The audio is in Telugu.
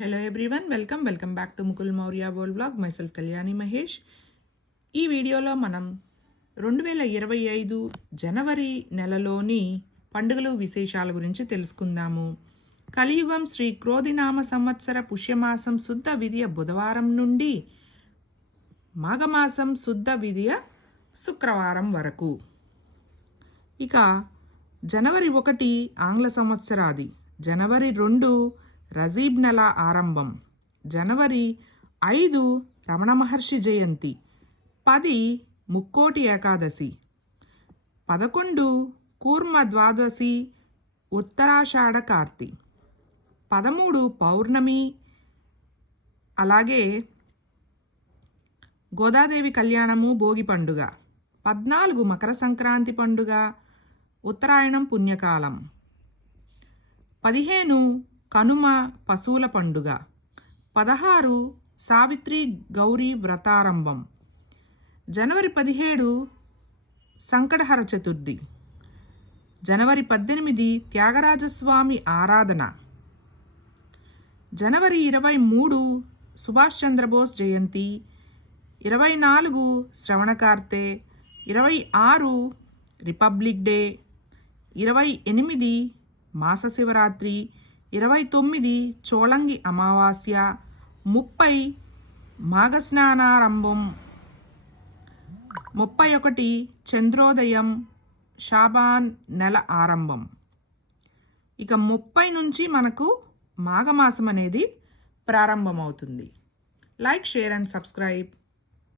Hello everyone welcome welcome back to Mukul Maurya world blog myself Kalyani Mahesh ఈ వీడియోలో మనం రెండు వేల ఇరవై ఐదు జనవరి నెలలోని పండుగలు విశేషాల గురించి తెలుసుకుందాము. కలియుగం శ్రీ క్రోధినామ సంవత్సర పుష్యమాసం శుద్ధ విధియ బుధవారం నుండి మాఘమాసం శుద్ధ విధియ శుక్రవారం వరకు. ఇక జనవరి ఒకటి ఆంగ్ల సంవత్సరాది. జనవరి రెండు రజీబ్ నెల ఆరంభం. జనవరి ఐదు రమణ మహర్షి జయంతి. పది ముక్కోటి ఏకాదశి. పదకొండు కూర్మ ద్వాదశి ఉత్తరాషాఢ కార్తి. పదమూడు పౌర్ణమి. అలాగే గోదాదేవి కళ్యాణము భోగి పండుగ. పద్నాలుగు మకర సంక్రాంతి పండుగ ఉత్తరాయణం పుణ్యకాలం. పదిహేను కనుమ పశువుల పండుగ. పదహారు సావిత్రి గౌరీ వ్రతారంభం. జనవరి పదిహేడు సంకటహర చతుర్థి. జనవరి పద్దెనిమిది త్యాగరాజస్వామి ఆరాధన. జనవరి ఇరవై మూడు సుభాష్ చంద్రబోస్ జయంతి. ఇరవై నాలుగు శ్రవణకార్తె ఇరవై ఆరు రిపబ్లిక్ డే. ఇరవై ఎనిమిది మాస శివరాత్రి. ఇరవై తొమ్మిది చోళంగి అమావాస్య ముప్పై మాఘస్నానారంభం ముప్పై ఒకటి చంద్రోదయం షాబాన్ నెల ఆరంభం. ఇక ముప్పై నుంచి మనకు మాఘమాసం అనేది ప్రారంభమవుతుంది. Like share and subscribe.